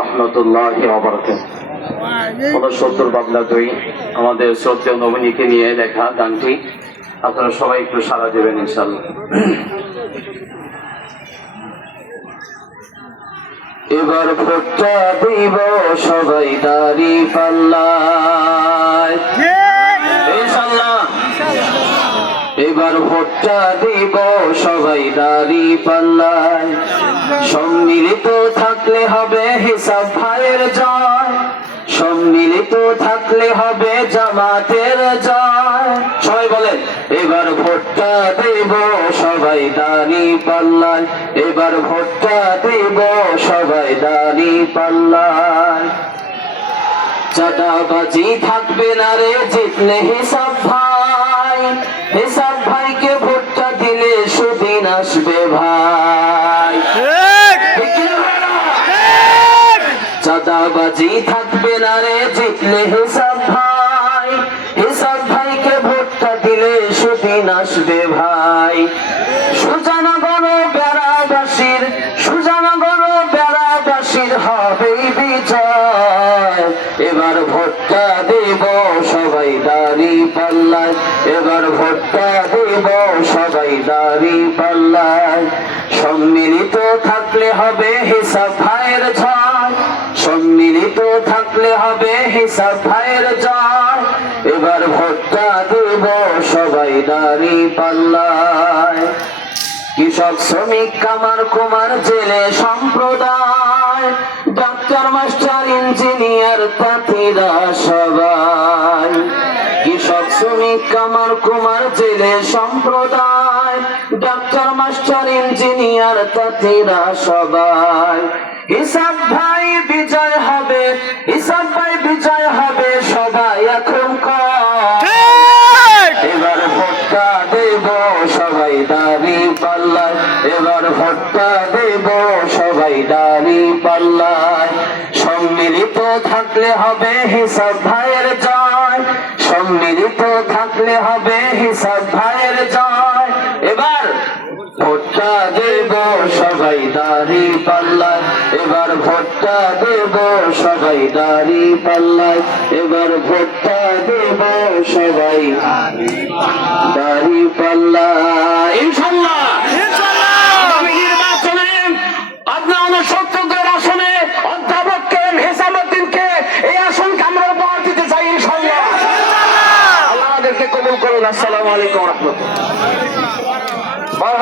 রহমতুল্লাহি ওয়া বারাকাতুহু। ৭৫ বাংলা ২ আমাদের শ্রদ্ধেয় নবনীকে নিয়ে লেখা গানটি আপনারা সবাই একটু সাড়া দেবেন ইনশাআল্লাহ। এবার ভোটটা দিব সবাই দাড়ি পাল্লায় ইনশাআল্লাহ। এবার ভোটটা দিব সবাই দাড়ি পাল্লায়, সম্মিলিত থাকলে হবে হিসাব ভাইয়ের জয়, সম্মিলিত থাকলে হবে জামাতের জয়। সবাই বলেন এবার ভোটটা দেব সবাই দাড়ি পাল্লায়, এবার ভোটটা দেব সবাই দাড়ি পাল্লায়। চাঁদাবাজি থাকবে না রে জিতলে হিসাব ভাই, হিসাব ভাইকে ভোটটা দিলে সুদিন আসবে ভাই। চাঁদাবাজি থাকবে না রে জিতলে হিসাব ভাই, হিসাব ভাইকে ভোটটা দিলে সুদিন আসবে ভাই। সুজানগর বেড়াবাসীর, সুজানগর বেড়াবাসীর হবেই বিজয়, এবার ভোটটা দেব সবাই দাড়ি পাল্লায়, এবার ভোটটা দেব সবাই দাড়ি পাল্লায়। সম্মিলিত থাকলে হবে হিসাব ভাইয়ের জয়, সম্মিলিত থাকলে হবে হিসাব ভাইয়ের জয়, এবার ভোটটা দেব সবাই দাড়ি পাল্লায়। কৃষক শ্রমিক কামার কুমার জেলে সম্প্রদায়, ডাক্তার মাস্টার ইঞ্জিনিয়ার তাঁতিরা সবাই। কৃষক শ্রমিক কামার কুমার জেলে সম্প্রদায়, ডাক্তার মাস্টার ইঞ্জিনিয়ার তাঁতিরা সবাই। হিসাব ভাই বিজয় হবে, হিসাব ভাই বিজয় হবে সবাই এখন এবার ভোটটা দেব সবাই দাড়ি পাল্লায়, এবার ভোটটা দেব সবাই দাড়ি পাল্লায়। সম্মিলিত থাকলে হবে হিসাব ভাইয়ের জয়, সম্মিলিত থাকলে হবে হিসাব ভাইয়ের জয়, এবার ভোটটা দেব সবাই দাড়ি পাল্লায়, এবার ভোটটা দেব সবাই দাড়ি পাল্লায়, এবার ভোটটা দেব সবাই দাড়ি পাল্লায় ইনশাআল্লাহ। আগামী নির্বাচনে আপনার ৬৯ আসনে অধ্যাপককে হেসামউদ্দিনকে এই আসনকে আমরা উপহার দিতে চাই ইনশাআল্লাহ। আল্লাহ আমাদেরকে কবুল করুন। আসসালামু আলাইকুম ওয়া রাহমাতুল্লাহ।